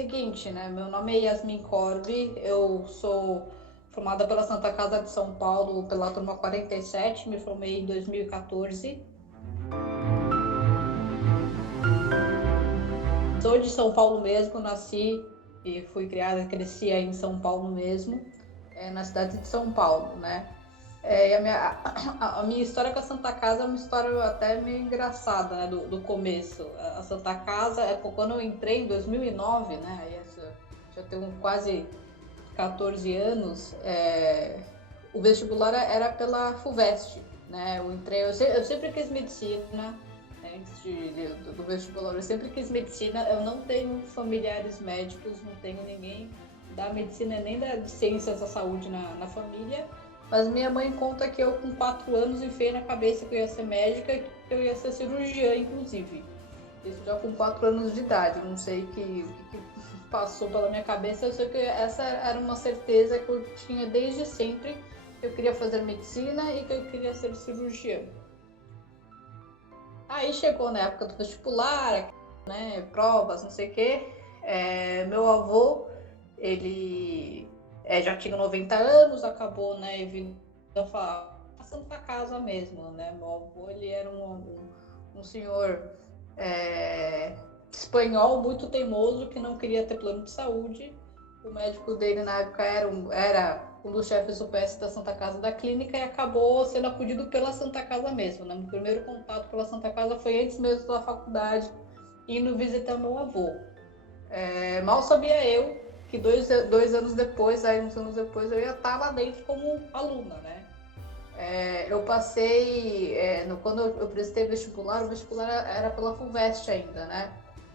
Seguinte, né? Meu nome é Yasmin Corbi, eu sou formada pela Santa Casa de São Paulo, pela turma 47, me formei em 2014. Sou de São Paulo mesmo, nasci e fui criada, cresci aí em São Paulo mesmo, na cidade de São Paulo, né? E a minha história com a Santa Casa é uma história até meio engraçada, né? Do começo. A Santa Casa, quando eu entrei em 2009, né? Aí já tenho quase 14 anos, o vestibular era pela FUVEST, né? Eu sempre quis medicina, né? Antes do vestibular, eu sempre quis medicina. Eu não tenho familiares médicos, não tenho ninguém da medicina nem de ciências da saúde na família, mas minha mãe conta que eu com 4 anos enfiei na cabeça que eu ia ser médica, que eu ia ser cirurgiã, inclusive. Isso já com 4 anos de idade, eu não sei o que passou pela minha cabeça, eu sei que essa era uma certeza que eu tinha desde sempre, que eu queria fazer medicina e que eu queria ser cirurgiã. Aí chegou na época do vestibular, né, provas, não sei o quê, meu avô, ele já tinha 90 anos, acabou, né, vindo a Santa Casa mesmo, né, meu avô, ele era um senhor espanhol muito teimoso que não queria ter plano de saúde. O médico dele na época era um dos chefes do PS da Santa Casa da Clínica e acabou sendo acudido pela Santa Casa mesmo, né? O primeiro contato pela Santa Casa foi antes mesmo da faculdade, indo visitar meu avô. Mal sabia eu que dois anos depois, aí uns anos depois, eu ia estar lá dentro como aluna, né? Eu passei, quando eu prestei vestibular, o vestibular era pela FUVEST ainda, né?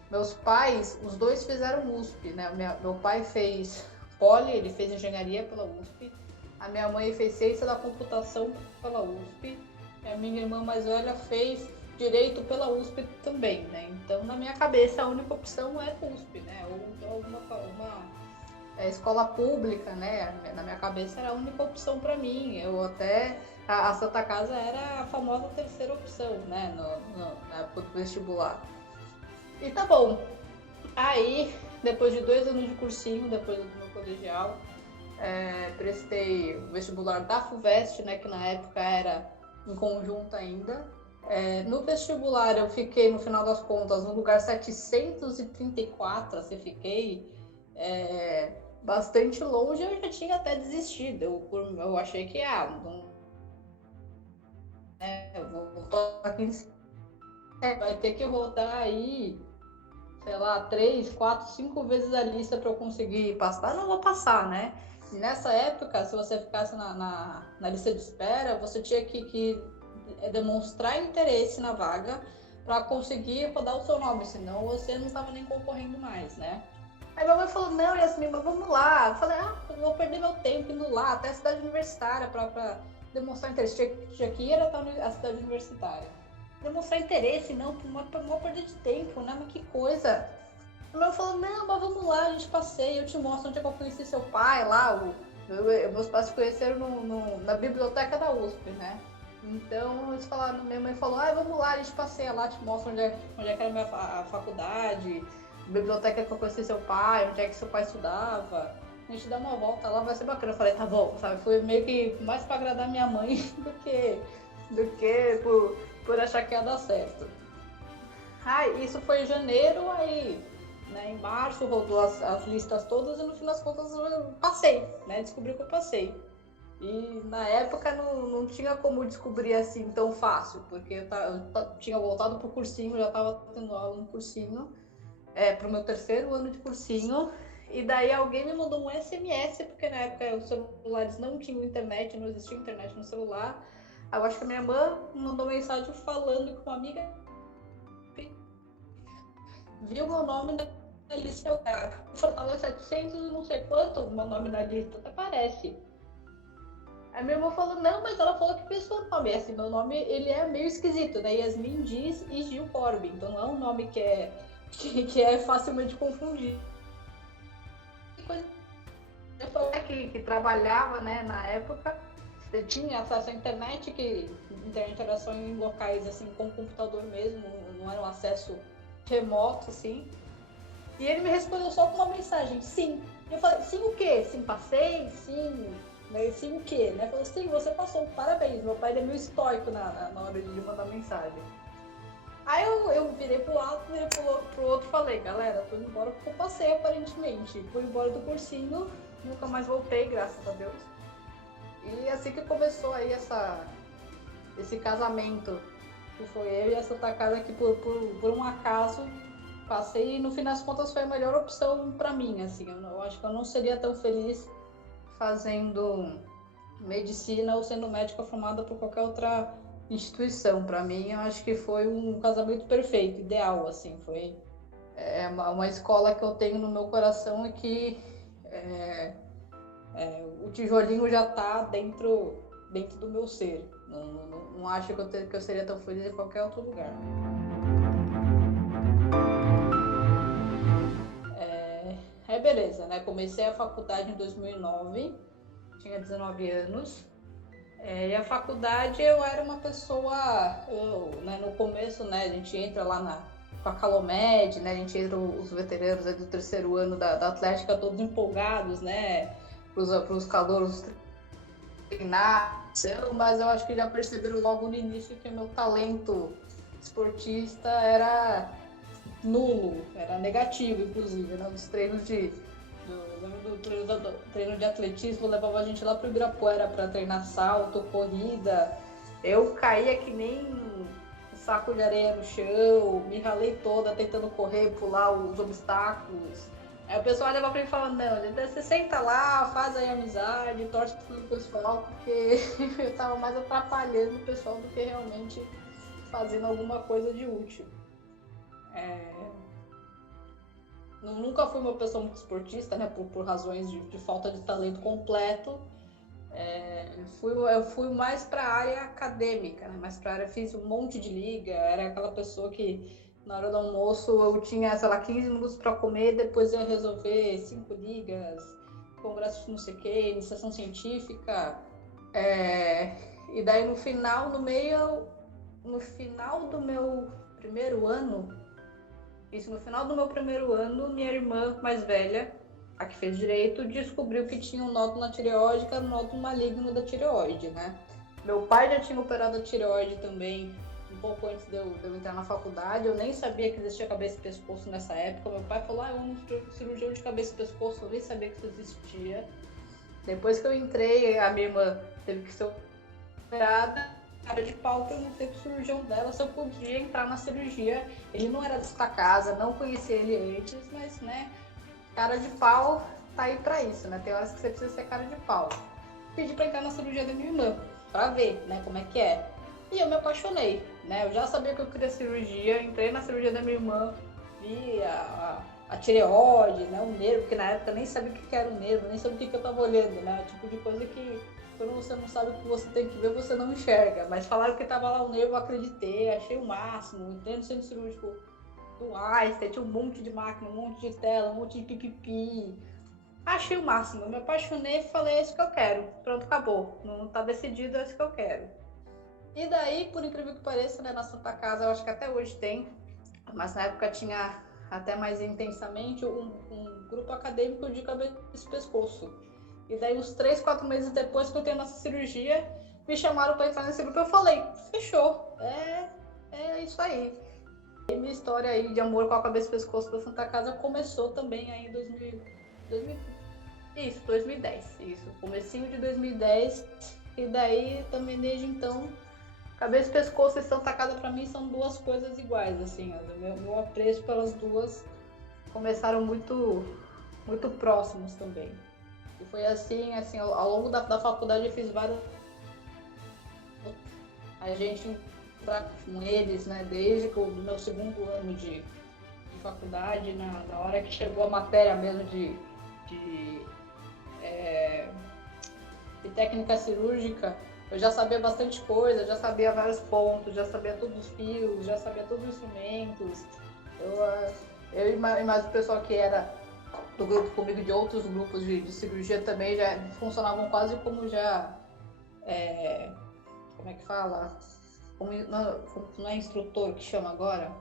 Meus pais, os dois fizeram USP, né? Meu pai fez Poli, ele fez engenharia pela USP. A minha mãe fez ciência da computação pela USP. E a minha irmã mais velha fez direito pela USP também, né? Então, na minha cabeça, a única opção era USP, né? Ou então alguma escola pública, né? Na minha cabeça era a única opção para mim. A Santa Casa era a famosa terceira opção, né? Na época do vestibular. E tá bom. Aí, depois de 2 anos de cursinho, depois do meu colegial, prestei o vestibular da FUVEST, né? Que na época era em conjunto ainda. No vestibular eu fiquei, no final das contas, no lugar 734, assim, fiquei bastante longe. Eu já tinha até desistido, eu achei que eu vou voltar aqui em cima, vai ter que rodar aí, sei lá, 3, 4, 5 vezes a lista para eu conseguir passar. Não vou passar, né? E nessa época, se você ficasse na lista de espera, você tinha que demonstrar interesse na vaga para conseguir rodar o seu nome, senão você não estava nem concorrendo mais, né? Aí minha mãe falou, não, Yasmin, mas vamos lá. Eu falei, eu vou perder meu tempo indo lá até a cidade universitária para demonstrar interesse. Tinha que ir até a cidade universitária. Demonstrar interesse, não, para não perder de tempo, né? Mas que coisa. A minha mãe falou, não, mas vamos lá, a gente passeia, eu te mostro onde é que eu conheci seu pai lá. Meus pais se conheceram na biblioteca da USP, né? Então eles falaram, minha mãe falou, vamos lá, a gente passeia lá, te mostra onde é que era a faculdade, a biblioteca que eu conheci seu pai, onde é que seu pai estudava. A gente dá uma volta lá, vai ser bacana. Eu falei, tá bom, sabe? Foi meio que mais pra agradar minha mãe do que por achar que ia dar certo. Isso foi em janeiro, aí, né, em março rodou as listas todas e no fim das contas eu passei, né? Descobri que eu passei. E na época não tinha como descobrir assim tão fácil, porque eu tinha voltado pro cursinho, já estava tendo aula no cursinho, pro meu terceiro ano de cursinho, e daí alguém me mandou um SMS, porque na época os celulares não tinham internet, não existia internet no celular. Eu acho que a minha irmã mandou mensagem falando que uma amiga viu meu nome na lista. Eu falava 700 e não sei quanto, meu nome na lista, até parece. A minha irmã falou, não, mas ela falou que fez seu nome. Assim, meu nome, ele é meio esquisito, né? Yasmin Diz e Gil Corbin. Então não é um nome que é facilmente confundido. Eu falei que trabalhava, né, na época, você tinha acesso à internet, que a internet era só em locais, assim, com computador mesmo, não era um acesso remoto, assim. E ele me respondeu só com uma mensagem, sim. Eu falei, sim o quê? Sim, passei? Sim. Né? Sim o quê? Né? Falou, sim, você passou, parabéns. Meu pai é meio estoico na hora de mandar mensagem. Aí eu virei pro lado, virei pro outro e falei, galera, tô indo embora porque eu passei aparentemente. Fui embora do cursinho, nunca mais voltei, graças a Deus. E assim que começou aí esse casamento, que foi eu e essa tacada que por um acaso passei e no fim das contas foi a melhor opção para mim, assim. Eu acho que eu não seria tão feliz fazendo medicina ou sendo médica formada por qualquer outra instituição. Para mim, eu acho que foi um casamento perfeito, ideal, assim. Foi uma escola que eu tenho no meu coração e que o tijolinho já está dentro do meu ser. Não acho que eu seria tão feliz em qualquer outro lugar. Aí beleza, né? Comecei a faculdade em 2009, tinha 19 anos. E a faculdade eu era uma pessoa, né, no começo, né, a gente entra lá com a Calomed, né, a gente entra os veteranos do terceiro ano da Atlética todos empolgados, né, para os calouros treinar, mas eu acho que já perceberam logo no início que o meu talento esportista era nulo, era negativo, inclusive, né, nos treinos do treino de atletismo, levava a gente lá pro Ibirapuera para treinar salto, corrida. Eu caía que nem um saco de areia no chão, me ralei toda tentando correr, pular os obstáculos. Aí o pessoal olhava pra mim e falava, não, você senta lá, faz aí amizade, torce pro pessoal, porque eu tava mais atrapalhando o pessoal do que realmente fazendo alguma coisa de útil. Nunca fui uma pessoa muito esportista, né, por razões de falta de talento completo. Eu fui mais para a área acadêmica, né, mais para a área, fiz um monte de liga, era aquela pessoa que na hora do almoço eu tinha, sei lá, 15 minutos para comer, depois eu ia resolver 5 ligas, congresso de não sei o que, iniciação científica. E daí no final do meu primeiro ano, isso no final do meu primeiro ano, minha irmã mais velha, a que fez direito, descobriu que tinha um nódulo na tireoide, que era um nódulo maligno da tireoide, né? Meu pai já tinha operado a tireoide também, um pouco antes de eu entrar na faculdade. Eu nem sabia que existia cabeça e pescoço nessa época. Meu pai falou, eu amo cirurgião de cabeça e pescoço, eu nem sabia que isso existia. Depois que eu entrei, a minha irmã teve que ser operada, cara de pau, perguntei pro cirurgião dela se eu podia entrar na cirurgia. Ele não era desta casa, não conhecia ele antes, mas, né, cara de pau tá aí pra isso, né? Tem horas que você precisa ser cara de pau. Pedi pra entrar na cirurgia da minha irmã, pra ver, né, como é que é. E eu me apaixonei, né? Eu já sabia que eu queria cirurgia, entrei na cirurgia da minha irmã, vi a tireoide, né, o nervo, porque na época eu nem sabia o que era o nervo, nem sabia o que eu tava olhando, né? O tipo de coisa que quando você não sabe o que você tem que ver, você não enxerga. Mas falaram que tava lá o nervo, eu acreditei, achei o máximo. Entrei no centro cirúrgico do Einstein, tinha um monte de máquina, um monte de tela, um monte de pipipi. Achei o máximo, eu me apaixonei e falei, é isso que eu quero. Pronto, acabou. Não tá decidido, é isso que eu quero. E daí, por incrível que pareça, né, na Santa Casa, eu acho que até hoje tem, mas na época tinha até mais intensamente um grupo acadêmico de cabeça e pescoço. E daí, uns 3, 4 meses depois que eu tenho nossa cirurgia, me chamaram para entrar nesse grupo. Eu falei, fechou, é isso aí. E minha história aí de amor com a cabeça e pescoço da Santa Casa começou também aí em 2010. Isso, comecinho de 2010. E daí, também desde então, cabeça e pescoço e Santa Casa para mim são duas coisas iguais, assim. Meu apreço pelas duas começaram muito, muito próximos também. E foi assim, ao longo da faculdade eu fiz vários. A gente com eles, né, desde o meu segundo ano de faculdade, na hora que chegou a matéria mesmo de técnica cirúrgica, eu já sabia bastante coisa, já sabia vários pontos, já sabia todos os fios, já sabia todos os instrumentos. Eu e mais o pessoal que era do grupo comigo, de outros grupos de cirurgia também, já funcionavam quase como já, como é que fala? Como, não é instrutor que chama agora?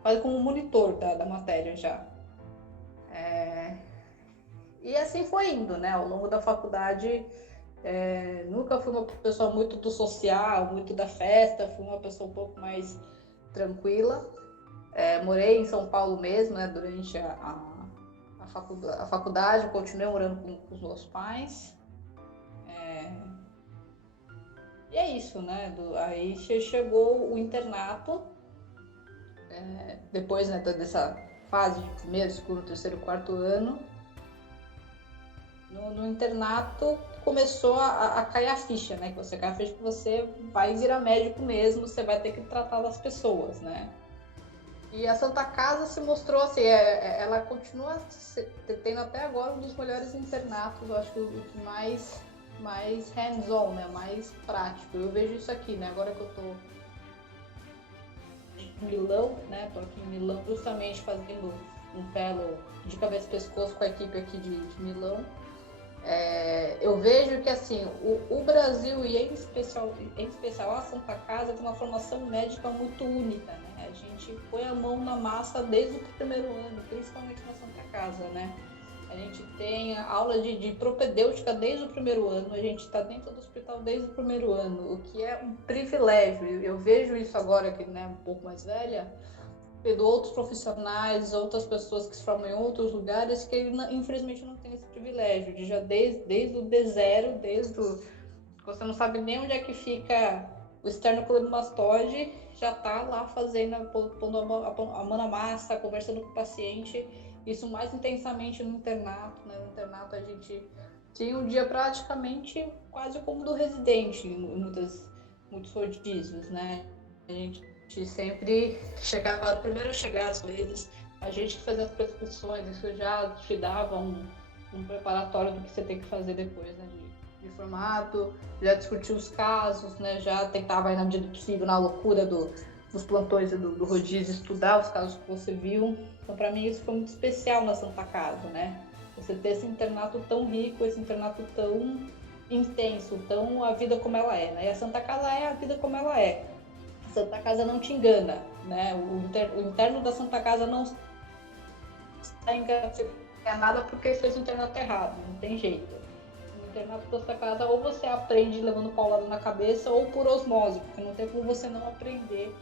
Quase como monitor da matéria já. E assim foi indo, né? Ao longo da faculdade, nunca fui uma pessoa muito do social, muito da festa, fui uma pessoa um pouco mais tranquila. Morei em São Paulo mesmo, né? Durante a faculdade, continuei morando com os meus pais. E é isso, né? Aí chegou o internato, depois, né, dessa fase de primeiro, segundo, terceiro, quarto ano. No internato começou a cair a ficha, né? Que você cai a ficha que você vai virar médico mesmo, você vai ter que tratar das pessoas, né? E a Santa Casa se mostrou assim, ela continua tendo até agora um dos melhores internatos, eu acho que o que mais hands-on, né? Mais prático. Eu vejo isso aqui, né? Agora que eu tô em Milão, né? Tô aqui em Milão justamente fazendo um fellow de cabeça e pescoço com a equipe aqui de Milão. Eu vejo que assim, o Brasil e em especial a Santa Casa tem uma formação médica muito única, né? A gente põe a mão na massa desde o primeiro ano, principalmente na Santa Casa, né? A gente tem aula de propedêutica desde o primeiro ano, a gente está dentro do hospital desde o primeiro ano, o que é um privilégio. Eu vejo isso agora que, né, um pouco mais velha, vendo outros profissionais, outras pessoas que se formam em outros lugares que infelizmente não tem esse privilégio de já desde o D0, você não sabe nem onde é que fica o esternocleidomastoide, já está lá fazendo, pondo a mão na massa, conversando com o paciente, isso mais intensamente no internato, né? No internato a gente tinha um dia praticamente quase como do residente, em muitos rodízios, né? A gente sempre chegava, primeiro a chegar às vezes, a gente que fazia as prescrições, isso já te dava um preparatório do que você tem que fazer depois, né? De formato, já discutia os casos, né? Já tentava, na medida do possível, na loucura dos plantões do rodízio, estudar os casos que você viu. Então, para mim, isso foi muito especial na Santa Casa, né? Você ter esse internato tão rico, esse internato tão intenso, tão a vida como ela é, né? E a Santa Casa é a vida como ela é. A Santa Casa não te engana, né? O interno da Santa Casa não está enganado porque fez o internato errado, não tem jeito. No internato da Santa Casa, ou você aprende levando paulada na cabeça, ou por osmose, porque não tem como você não aprender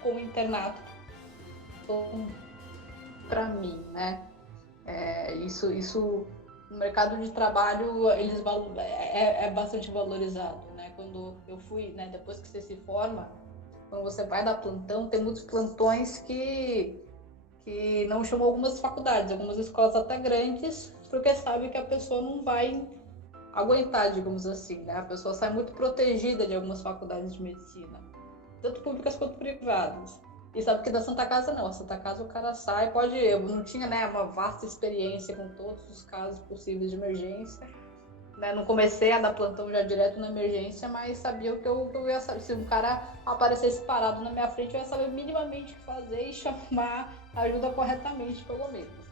com o internato. Então, para mim, né? Isso no mercado de trabalho é bastante valorizado, né? Quando eu fui, né? Depois que você se forma, quando você vai dar plantão, tem muitos plantões que não chamam algumas faculdades, algumas escolas até grandes, porque sabe que a pessoa não vai aguentar, digamos assim, né? A pessoa sai muito protegida de algumas faculdades de medicina, tanto públicas quanto privadas. E sabe que da Santa Casa não, a Santa Casa o cara sai, eu não tinha, né, uma vasta experiência com todos os casos possíveis de emergência, né? Não comecei a dar plantão já direto na emergência, mas sabia que eu ia saber. Se um cara aparecesse parado na minha frente, eu ia saber minimamente o que fazer e chamar ajuda corretamente, pelo menos,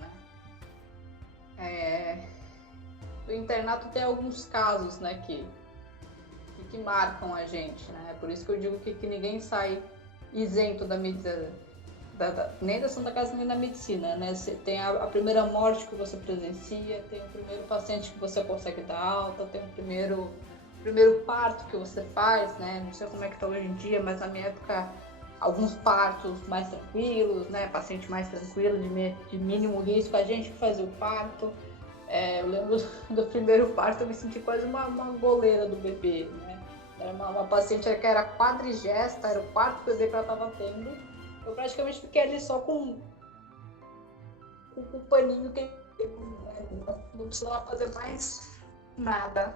né? O internato tem alguns casos, né, que marcam a gente, né? Por isso que eu digo que ninguém sai isento da medicina, nem da Santa Casa nem da medicina, né? Você tem a primeira morte que você presencia, tem o primeiro paciente que você consegue dar alta, tem o primeiro parto que você faz, né? Não sei como é que tá hoje em dia, mas na minha época alguns partos mais tranquilos, né? Paciente mais tranquilo, de mínimo risco, a gente que fazia o parto. Eu lembro do primeiro parto, eu me senti quase uma goleira do bebê, né? Era uma paciente que era quadrigesta, era o quarto bebê que ela estava tendo. Eu praticamente fiquei ali só com o paninho que não precisava fazer mais nada.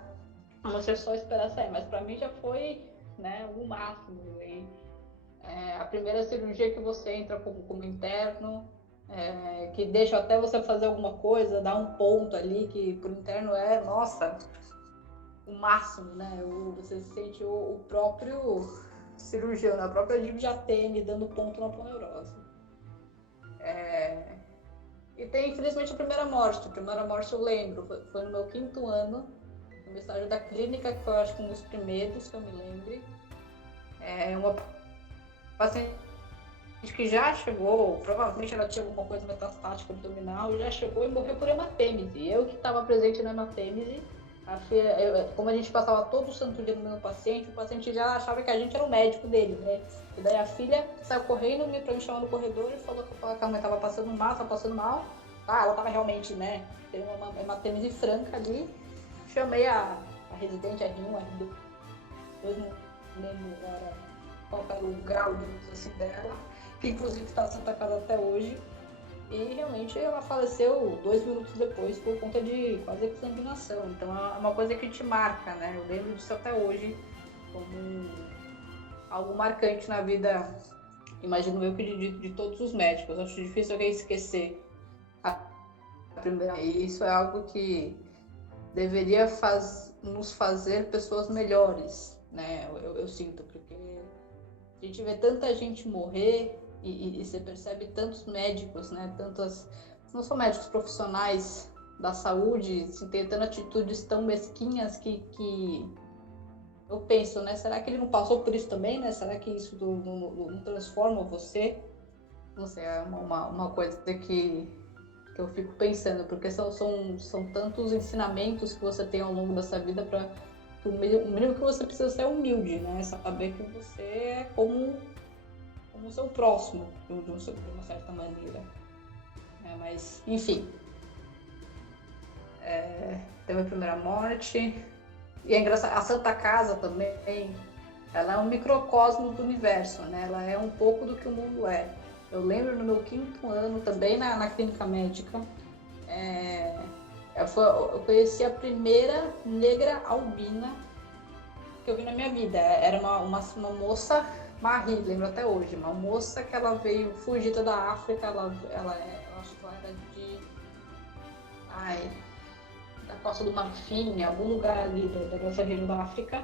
A não ser só esperar sair, mas para mim já foi, né, o máximo. E, a primeira cirurgia que você entra como interno, que deixa até você fazer alguma coisa, dar um ponto ali, que pro interno nossa, o máximo, né? Você sente o próprio cirurgião, a própria DIB de ATM dando ponto na poneurose. E tem, infelizmente, a primeira morte. A primeira morte eu lembro, foi no meu 5º ano, no estágio da clínica, que foi, acho que, um dos primeiros que eu me lembre. Uma paciente que já chegou, provavelmente ela tinha alguma coisa metastática abdominal, já chegou e morreu por hematêmese. Eu que estava presente na hematêmese, como a gente passava todo o santo dia no meu paciente, o paciente já achava que a gente era o médico dele, né? E daí a filha saiu correndo pra me chamar no corredor e falou que a mãe estava passando mal. Ah, ela estava realmente, né? Tem uma hematêmese franca ali. Chamei a residente, a R1, a R2, não lembro qual era o grau, assim, dela, que inclusive está na Santa Casa até hoje. E realmente ela faleceu 2 minutos depois por conta de quase exsanguinação. Então é uma coisa que te marca, né? Eu lembro disso até hoje como algo marcante na vida, imagino eu, que de todos os médicos. Acho difícil alguém esquecer a primeira. E isso é algo que deveria nos fazer pessoas melhores, né? Eu sinto, porque a gente vê tanta gente morrer e você percebe tantos médicos, né? Não são médicos profissionais da saúde, assim, tentando atitudes tão mesquinhas que eu penso, né? Será que ele não passou por isso também, né? Será que isso não transforma você? Não sei, é uma coisa que eu fico pensando, porque são tantos ensinamentos que você tem ao longo dessa vida para o mínimo que você precisa ser humilde, né? Saber que você é como o seu próximo, de uma certa maneira. Mas, enfim, teve a primeira morte. E é engraçado, a Santa Casa também, ela é um microcosmo do universo, né? Ela é um pouco do que o mundo é. Eu lembro no meu 5º ano, também na clínica médica, eu conheci a primeira negra albina que eu vi na minha vida. Era uma moça, Marie, lembro até hoje, uma moça que ela veio fugida da África, ela acho que ela era da Costa do Marfim, em algum lugar ali dessa região da África.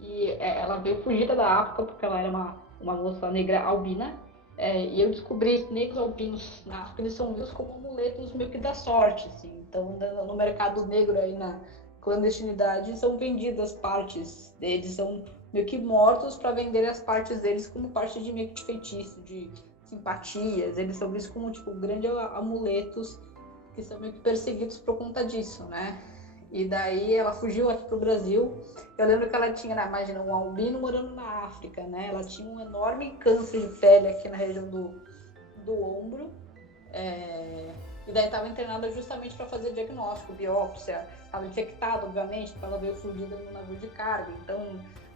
E ela veio fugida da África porque ela era uma moça negra albina. E eu descobri que negros albinos na África, eles são vistos como amuletos meio que da sorte, assim. Então, no mercado negro aí, na clandestinidade, são vendidas partes deles, são meio que mortos para vender as partes deles como parte de meio que de feitiço, de simpatias. Eles são vistos como, tipo, grandes amuletos que são meio que perseguidos por conta disso, né? E daí ela fugiu aqui pro Brasil. Eu lembro que ela tinha, imagina, um albino morando na África, né? Ela tinha um enorme câncer de pele aqui na região do ombro. E daí estava internada justamente para fazer diagnóstico, biópsia. Estava infectada, obviamente, porque ela veio fugida no navio de carga. Então,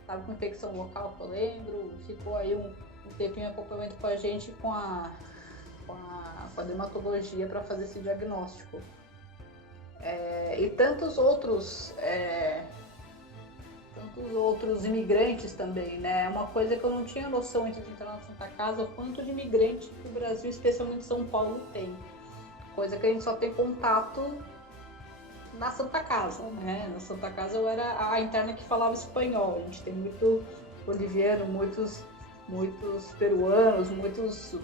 estava com infecção local, que eu lembro. Ficou aí um tempinho em acompanhamento com a gente com a dermatologia para fazer esse diagnóstico. E tantos outros imigrantes também, né? É uma coisa que eu não tinha noção antes de entrar na Santa Casa, o quanto de imigrante que o Brasil, especialmente São Paulo, tem. Coisa que a gente só tem contato na Santa Casa, né? Na Santa Casa eu era a interna que falava espanhol. A gente tem muito boliviano, muitos peruanos, muitos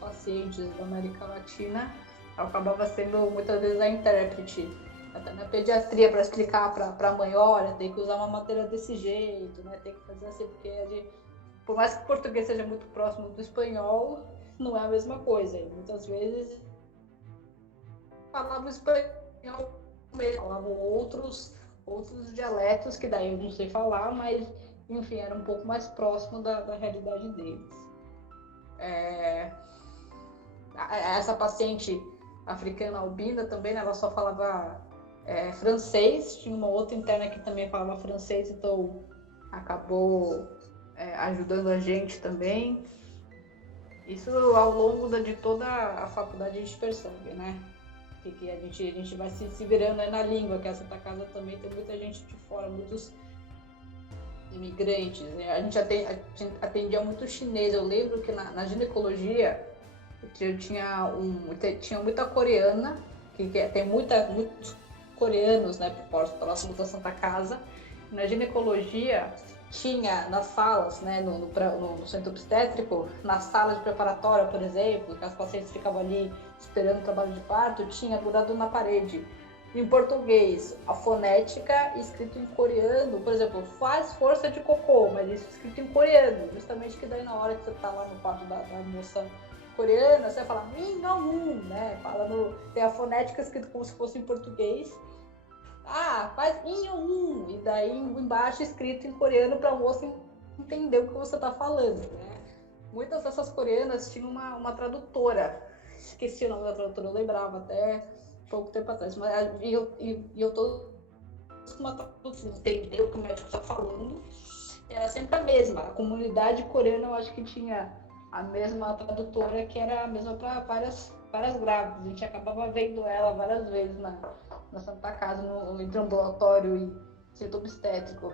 pacientes da América Latina. Eu acabava sendo muitas vezes a intérprete, até na pediatria, para explicar para a mãe, olha, tem que usar uma matéria desse jeito, né? Tem que fazer assim, porque por mais que o português seja muito próximo do espanhol, não é a mesma coisa. E muitas vezes falava espanhol mesmo, falavam outros dialetos que daí eu não sei falar, mas enfim, era um pouco mais próximo da realidade deles. Essa paciente africana albina também, ela só falava francês. Tinha uma outra interna que também falava francês, então acabou ajudando a gente também. Isso ao longo de toda a faculdade a gente percebe, né? Que a gente vai se virando na língua, que a Santa Casa também tem muita gente de fora, muitos imigrantes. A gente atendia muito chinês. Eu lembro que na ginecologia eu tinha muita coreana, que tem muitos coreanos, né, próximo da Santa Casa. Na ginecologia tinha nas salas, né, no centro obstétrico, nas salas de preparatória, por exemplo, que as pacientes ficavam ali esperando o trabalho de parto, tinha grudado na parede em português a fonética escrito em coreano, por exemplo, faz força de cocô, mas isso escrito em coreano, justamente que daí na hora que você tá lá no quarto da moça coreana, você fala Mingamun, né? Tem a fonética escrita como se fosse em português. Faz Inhum, e daí embaixo escrito em coreano para a moça entender o que você tá falando, né? Muitas dessas coreanas tinham uma tradutora. Esqueci o nome da tradutora, eu lembrava até pouco tempo atrás. Mas eu tô com uma tradução, entender o que o médico está falando. Era sempre a mesma. A comunidade coreana, eu acho que tinha a mesma tradutora, que era a mesma para várias grávidas. A gente acabava vendo ela várias vezes na Santa Casa, entre ambulatório e centro obstétrico.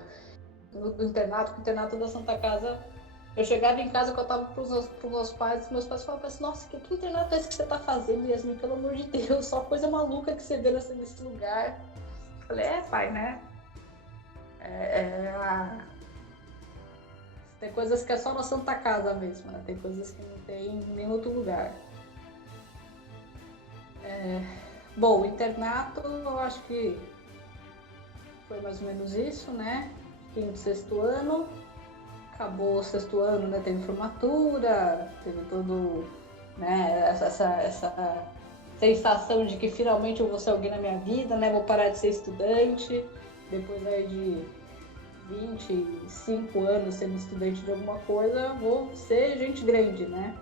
No internato, o internato da Santa Casa, eu chegava em casa, que eu tava pros meus pais falavam assim, nossa, que internato é esse que você tá fazendo, Yasmin? Pelo amor de Deus, só coisa maluca que você vê nesse lugar. Eu falei, pai, né? Tem coisas que é só na Santa Casa mesmo, né? Tem coisas que não tem em nenhum outro lugar. Bom, o internato, eu acho que foi mais ou menos isso, né? Quinto, sexto ano. Acabou o sexto ano, né? Teve formatura, teve todo, né? Essa sensação de que finalmente eu vou ser alguém na minha vida, né? Vou parar de ser estudante, depois aí de 25 anos sendo estudante de alguma coisa, vou ser gente grande, né?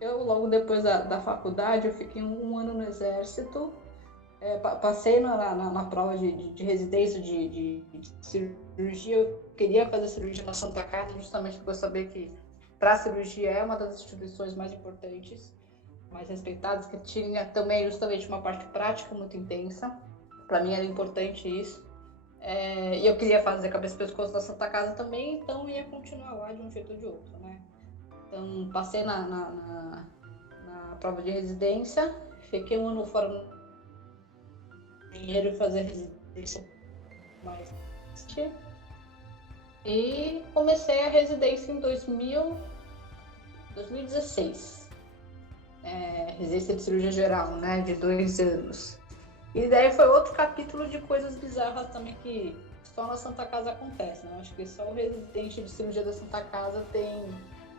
Eu, logo depois da faculdade, eu fiquei um ano no exército, passei na prova de residência de cirurgia. Eu queria fazer cirurgia na Santa Casa, justamente porque eu sabia que para a cirurgia é uma das instituições mais importantes, mais respeitadas, que tinha também justamente uma parte prática muito intensa. Para mim era importante isso. E eu queria fazer cabeça e pescoço da Santa Casa também, então ia continuar lá de um jeito ou de outro, né? Então passei na prova de residência, fiquei um ano fora no dinheiro fazer residência mais e comecei a residência em 2016. Residência de cirurgia geral, né? De 2 anos. E daí foi outro capítulo de coisas bizarras também que só na Santa Casa acontece, né? Acho que só o residente de cirurgia da Santa Casa tem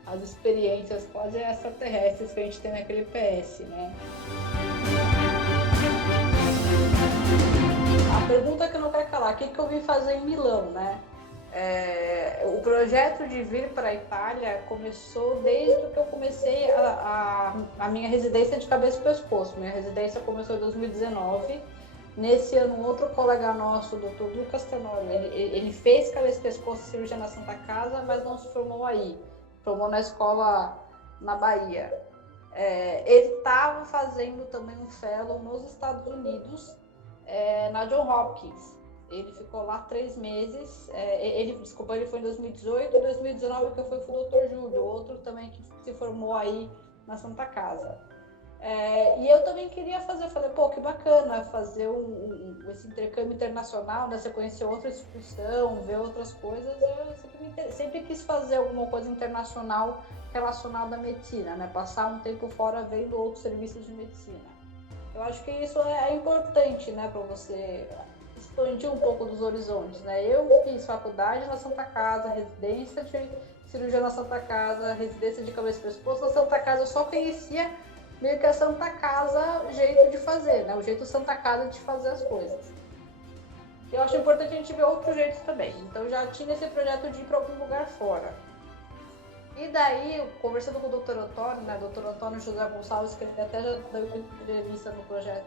as experiências quase extraterrestres que a gente tem naquele PS, né? A pergunta que eu não quero calar, o que eu vim fazer em Milão, né? O projeto de vir para a Itália começou desde que eu comecei a minha residência de cabeça e pescoço. Minha residência começou em 2019. Nesse ano, um outro colega nosso, o Dr. Lucas Tenório, ele fez cabeça e pescoço e cirurgia na Santa Casa, mas não se formou aí. Formou na escola na Bahia. Ele estava fazendo também um fellow nos Estados Unidos, na Johns Hopkins. Ele ficou lá 3 meses. Ele foi em 2018, e 2019 que eu fui o Dr. Júlio, outro também que se formou aí na Santa Casa. E eu também queria fazer, falei, pô, que bacana fazer esse intercâmbio internacional, né? Você conhecer outra instituição, ver outras coisas. Eu sempre quis fazer alguma coisa internacional relacionada à medicina, né? Passar um tempo fora vendo outros serviços de medicina. Eu acho que isso é importante, né, para você expandir um pouco dos horizontes, né? Eu fiz faculdade na Santa Casa, residência de cirurgia na Santa Casa, residência de cabeça e pescoço na Santa Casa. Eu só conhecia meio que a Santa Casa, o jeito de fazer, né? O jeito Santa Casa de fazer as coisas. Eu acho importante a gente ver outros jeitos também. Então já tinha esse projeto de ir para algum lugar fora. E daí, conversando com o Dr. Antônio, né? Dr. Antônio José Gonçalves, que ele até já deu uma entrevista no projeto,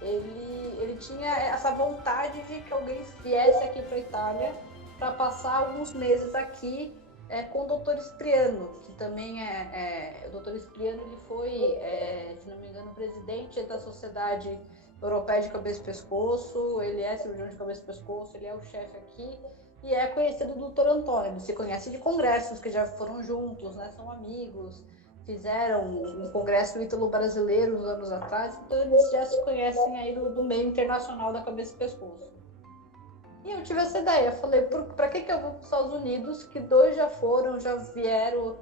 ele tinha essa vontade de que alguém viesse aqui para a Itália para passar alguns meses aqui com o Dr. Spriano, que também o Dr. Spriano, ele foi, se não me engano, presidente da Sociedade Europeia de Cabeça e Pescoço, ele é cirurgião de cabeça e pescoço, ele é o chefe aqui, e é conhecido do Dr. Antônio. Ele se conhece de congressos que já foram juntos, né? São amigos, fizeram um congresso ítalo-brasileiro uns anos atrás, então eles já se conhecem aí do meio internacional da cabeça e pescoço. E eu tive essa ideia, falei, para que eu vou para os Estados Unidos, que 2 já foram, já vieram,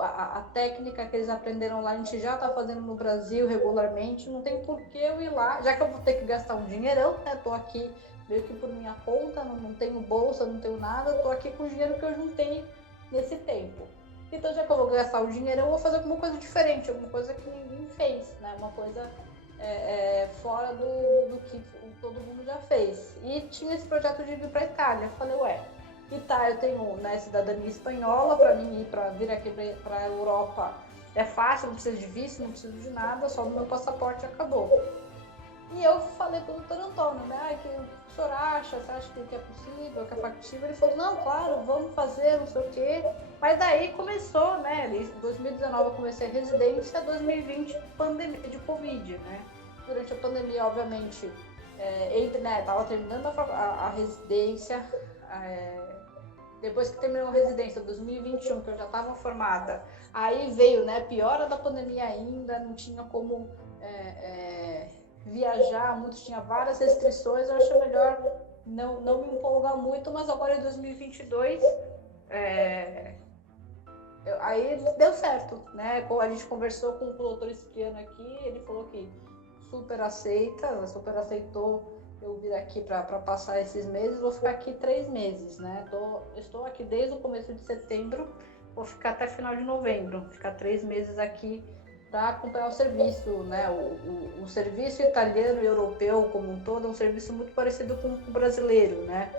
a técnica que eles aprenderam lá, a gente já está fazendo no Brasil regularmente, não tem por que eu ir lá, já que eu vou ter que gastar um dinheirão, né? Estou aqui meio que por minha conta, não tenho bolsa, não tenho nada, estou aqui com o dinheiro que eu juntei nesse tempo. Então, já que eu vou gastar o dinheiro, eu vou fazer alguma coisa diferente, alguma coisa que ninguém fez, né? Uma coisa fora do que todo mundo já fez. E tinha esse projeto de ir para a Itália. Eu falei, Itália, eu tenho, né, cidadania espanhola, para mim vir aqui para a Europa é fácil, não preciso de visto, não preciso de nada, só o meu passaporte acabou. E eu falei com o doutor Antônio, né, o que o senhor acha? Você acha que é possível, que é factível? Ele falou, não, claro, vamos fazer, não sei o quê. Mas daí começou, né, em 2019 eu comecei a residência, 2020 pandemia de Covid, né. Durante a pandemia, obviamente, tava terminando a residência, depois que terminou a residência, 2021, que eu já estava formada, aí veio, né, piora da pandemia ainda, não tinha como viajar, tinha várias restrições, eu achei melhor não me empolgar muito, mas agora em 2022, aí deu certo, né, a gente conversou com o doutor Cipriano aqui, ele falou que super aceitou eu vir aqui para passar esses meses, vou ficar aqui 3 meses, né? Estou aqui desde o começo de setembro, vou ficar até final de novembro, ficar 3 meses aqui para acompanhar o serviço, né? O serviço italiano e europeu como um todo é um serviço muito parecido com o brasileiro, né?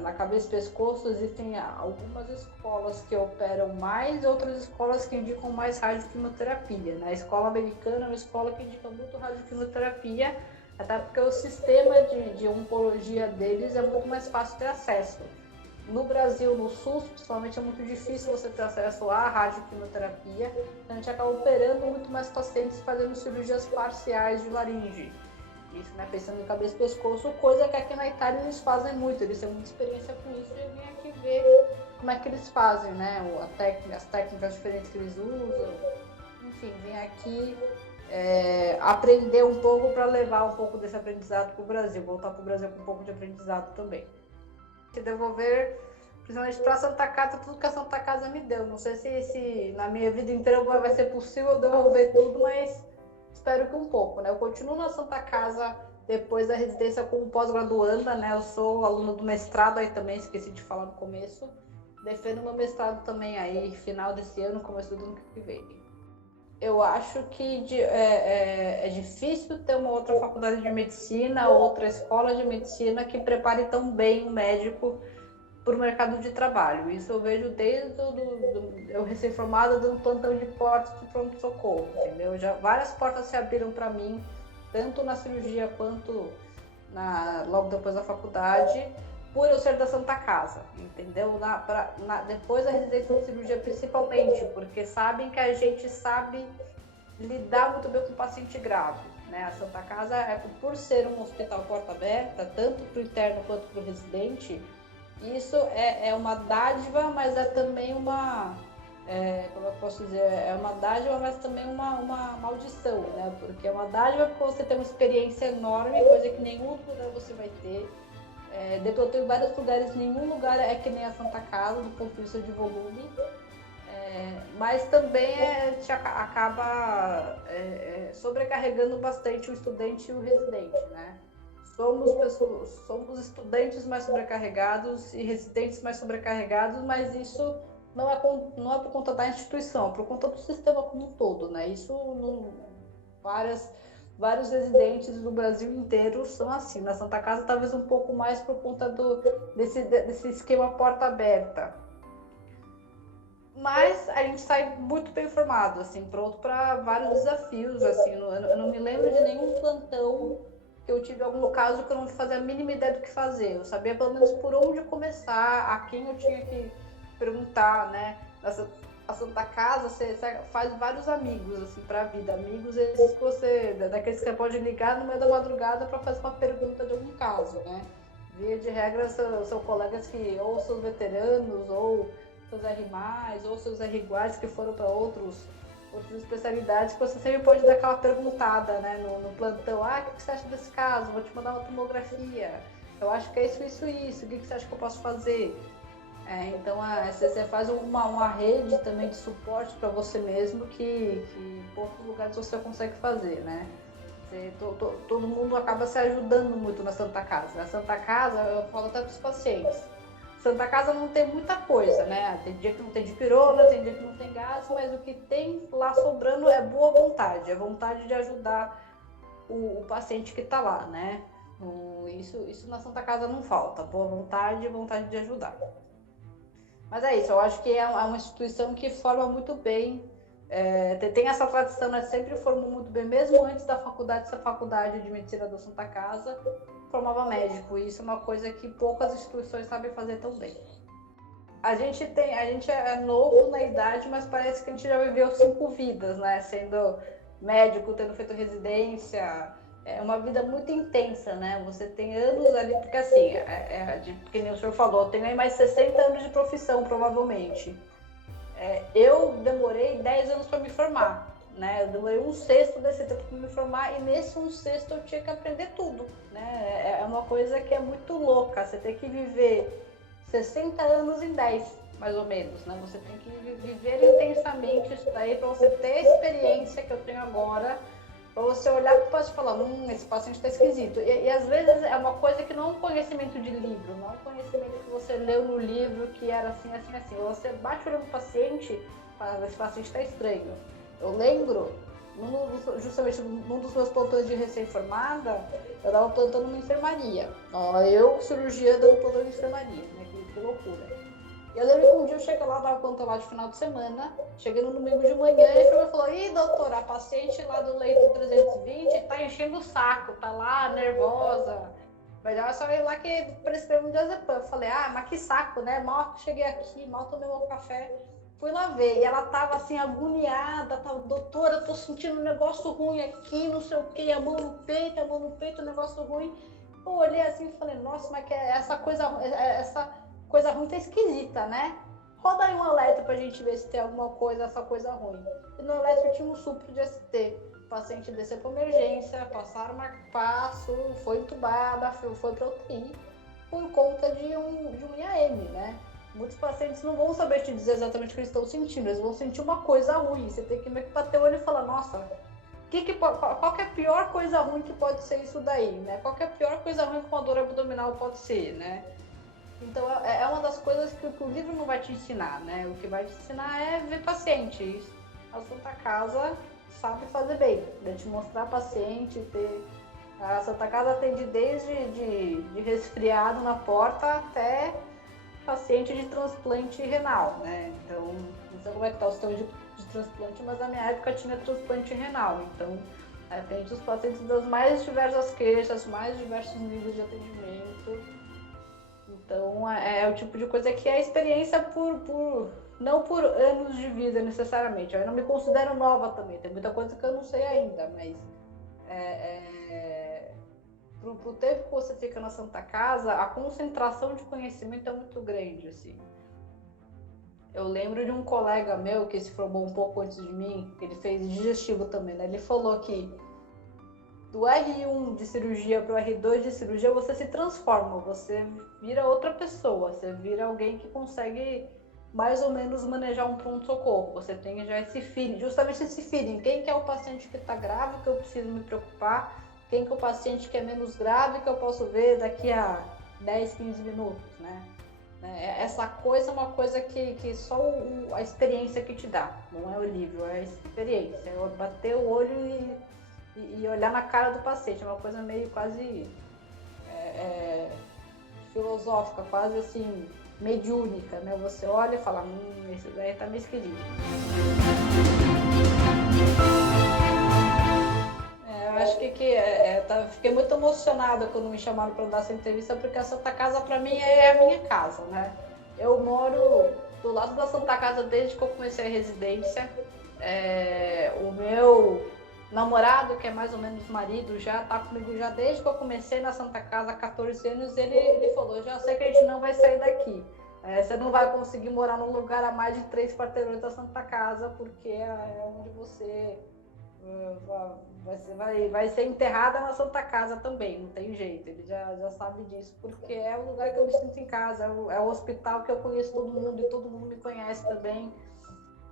Na cabeça e pescoço existem algumas escolas que operam mais, outras escolas que indicam mais radioquimioterapia, né? A escola americana é uma escola que indica muito radioquimioterapia, até porque o sistema de oncologia deles é muito mais fácil de ter acesso. No Brasil, no SUS, principalmente, é muito difícil você ter acesso à radioquimioterapia, então a gente acaba operando muito mais pacientes fazendo cirurgias parciais de laringe. Isso, né, pensando em cabeça e pescoço, coisa que aqui na Itália eles fazem muito, eles têm muita experiência com isso, e eu vim aqui ver como é que eles fazem, né, as técnicas diferentes que eles usam, enfim, vim aqui aprender um pouco para levar um pouco desse aprendizado para o Brasil, voltar para o Brasil com um pouco de aprendizado também. Devolver, principalmente para a Santa Casa, tudo que a Santa Casa me deu. Não sei se na minha vida inteira vai ser possível devolver tudo, mas espero que um pouco, né? Eu continuo na Santa Casa depois da residência como pós-graduanda, né? Eu sou aluna do mestrado aí também, esqueci de falar no começo. Defendo meu mestrado também aí, final desse ano, começo do ano que vem. Eu acho que é difícil ter uma outra faculdade de medicina, outra escola de medicina que prepare tão bem o médico para o mercado de trabalho. Isso eu vejo desde eu recém-formada dando plantão de portas de pronto-socorro, entendeu? Já várias portas se abriram para mim, tanto na cirurgia quanto logo depois da faculdade, por eu ser da Santa Casa, entendeu? Depois da residência de cirurgia, principalmente, porque sabem que a gente sabe lidar muito bem com o paciente grave, né? A Santa Casa, por ser um hospital porta aberta, tanto para o interno quanto para o residente, isso é uma dádiva, mas é também uma, como eu posso dizer, é uma dádiva, mas também uma maldição, né? Porque é uma dádiva porque você tem uma experiência enorme, coisa que nenhum outro lugar você vai ter. Depois eu tenho vários lugares, nenhum lugar é que nem a Santa Casa, do ponto de vista de volume, mas também te acaba sobrecarregando bastante o estudante e o residente, né? Somos estudantes mais sobrecarregados e residentes mais sobrecarregados, mas isso não é por conta da instituição, é por conta do sistema como um todo, né? Isso vários residentes do Brasil inteiro são assim. Na Santa Casa, talvez um pouco mais por conta desse esquema porta aberta. Mas a gente sai muito bem formado, assim, pronto para vários desafios. Assim, eu não me lembro de nenhum plantão que eu tive algum caso que eu não fazia a mínima ideia do que fazer. Eu sabia pelo menos por onde começar, a quem eu tinha que perguntar, né? A Santa Casa, você faz vários amigos, assim, para a vida. Amigos esses que daqueles que você pode ligar no meio da madrugada para fazer uma pergunta de algum caso, né? Via de regra, são colegas que ou são veteranos, ou seus R+, ou seus R iguais que foram para outras especialidades, que você sempre pode dar aquela perguntada, né, no plantão. O que você acha desse caso? Vou te mandar uma tomografia. Eu acho que é isso, o que você acha que eu posso fazer? Então você faz uma rede também de suporte para você mesmo que em poucos lugares você consegue fazer, né? Todo mundo acaba se ajudando muito na Santa Casa. Na Santa Casa, eu falo até para os pacientes, Santa Casa não tem muita coisa, né? Tem dia que não tem dipirona, tem dia que não tem gás, mas o que tem lá sobrando é boa vontade, é vontade de ajudar o paciente que está lá, né? Isso na Santa Casa não falta, boa vontade e vontade de ajudar. Mas é isso, eu acho que é uma instituição que forma muito bem, tem essa tradição, né? Sempre formou muito bem, mesmo antes da faculdade, essa faculdade de medicina da Santa Casa formava médico, e isso é uma coisa que poucas instituições sabem fazer tão bem. A gente é novo na idade, mas parece que a gente já viveu 5 vidas, né? Sendo médico, tendo feito residência, é uma vida muito intensa, né? Você tem anos ali, porque assim, que nem o senhor falou, eu tenho aí mais 60 anos de profissão, provavelmente. Eu demorei 10 anos para me formar, né? Eu demorei 1/6 desse tempo para me formar, e nesse 1/6 eu tinha que aprender tudo, né? É uma coisa que é muito louca, você tem que viver 60 anos em 10, mais ou menos, né? Você tem que viver intensamente isso daí para você ter a experiência que eu tenho agora, para você olhar para o paciente e falar, esse paciente está esquisito. E às vezes é uma coisa que não é um conhecimento de livro, não é um conhecimento que você leu no livro que era assim, assim, assim. Você bate olhando o paciente e fala, esse paciente está estranho. Eu lembro, justamente num dos meus plantões de recém-formada, eu estava plantando uma enfermaria. Eu, cirurgiã, dando plantão de enfermaria, né? Que loucura. E eu lembro que um dia eu cheguei lá, dava plantão lá de final de semana, cheguei no domingo de manhã, e a enfermeira falou, doutora, a paciente lá do leito 320 tá enchendo o saco, tá lá, nervosa. Mas ela só veio lá que prescreveu um diazepam. Eu falei, mas que saco, né? Mal cheguei aqui, mal tomei meu café. Fui lá ver, e ela tava assim, agoniada, tava, doutora, eu tô sentindo um negócio ruim aqui, não sei o que, a mão no peito, um negócio ruim. Eu olhei assim e falei, nossa, mas que essa coisa ruim tá esquisita, né? Roda aí um alerta pra gente ver se tem alguma coisa, essa coisa ruim. E no alerta tinha um supro de ST. O paciente desceu pra emergência, passaram marca-passo, foi entubada, foi pra UTI por conta de um IAM, né? Muitos pacientes não vão saber te dizer exatamente o que eles estão sentindo, eles vão sentir uma coisa ruim. Você tem que meio que bater o olho e falar, nossa, qual que é a pior coisa ruim que pode ser isso daí, né? Qual que é a pior coisa ruim que uma dor abdominal pode ser, né? Então é uma das coisas que o livro não vai te ensinar, né? O que vai te ensinar é ver paciente. A Santa Casa sabe fazer bem, de te mostrar paciente, a Santa Casa atende desde de resfriado na porta até paciente de transplante renal, né? Então, não sei como é que tá o sistema de transplante, mas na minha época tinha transplante renal. Então, atende os pacientes das mais diversas queixas, mais diversos níveis de atendimento. Então, é o tipo de coisa que é experiência não por anos de vida necessariamente. Eu não me considero nova também, tem muita coisa que eu não sei ainda, mas pro tempo que você fica na Santa Casa, a concentração de conhecimento é muito grande, assim. Eu lembro de um colega meu que se formou um pouco antes de mim, que ele fez digestivo também, né? Ele falou que do R1 de cirurgia para o R2 de cirurgia, você se transforma, você vira outra pessoa, você vira alguém que consegue mais ou menos manejar um pronto-socorro. Você tem já esse feeling, justamente esse feeling. Quem que é o paciente que está grave, que eu preciso me preocupar? Quem que é o paciente que é menos grave, que eu posso ver daqui a 10, 15 minutos, né? Essa coisa é uma coisa que só a experiência que te dá, não é o livro, é a experiência. É bater o olho e olhar na cara do paciente, é uma coisa meio quase filosófica, quase assim, mediúnica, né? Você olha e fala, esse daí tá meio esquisito. Eu acho que fiquei muito emocionada quando me chamaram para dar essa entrevista, porque a Santa Casa para mim é a minha casa, né? Eu moro do lado da Santa Casa desde que eu comecei a residência. O meu namorado, que é mais ou menos marido, já tá comigo já desde que eu comecei na Santa Casa há 14 anos. Ele falou, já sei que a gente não vai sair daqui. Você não vai conseguir morar num lugar a mais de 3 quarteirões da Santa Casa, porque é onde você vai ser enterrada na Santa Casa também, não tem jeito, ele já sabe disso, porque é o lugar que eu me sinto em casa, é o hospital que eu conheço todo mundo e todo mundo me conhece também.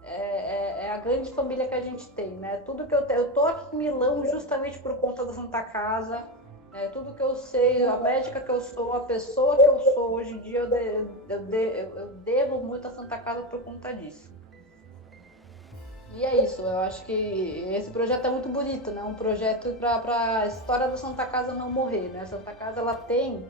É a grande família que a gente tem, né? Tudo que eu tô aqui em Milão justamente por conta da Santa Casa, tudo que eu sei, a médica que eu sou, a pessoa que eu sou hoje em dia, eu devo muito à Santa Casa por conta disso. E é isso, eu acho que esse projeto é muito bonito, né? Um projeto para a história da Santa Casa não morrer, né? A Santa Casa, ela tem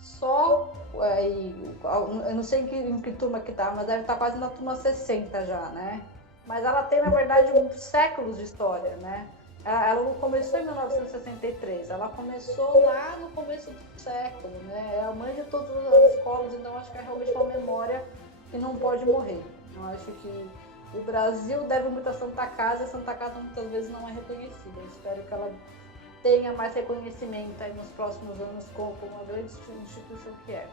só, eu não sei em que turma que tá, mas deve estar quase na turma 60 já, né? Mas ela tem, na verdade, séculos de história, né? Ela não começou em 1963, ela começou lá no começo do século, né? É a mãe de todas as escolas, então acho que é realmente uma memória que não pode morrer. Eu acho que o Brasil deve muito à Santa Casa, e a Santa Casa muitas vezes não é reconhecida. Eu espero que ela tenha mais reconhecimento aí nos próximos anos como uma grande instituição que é.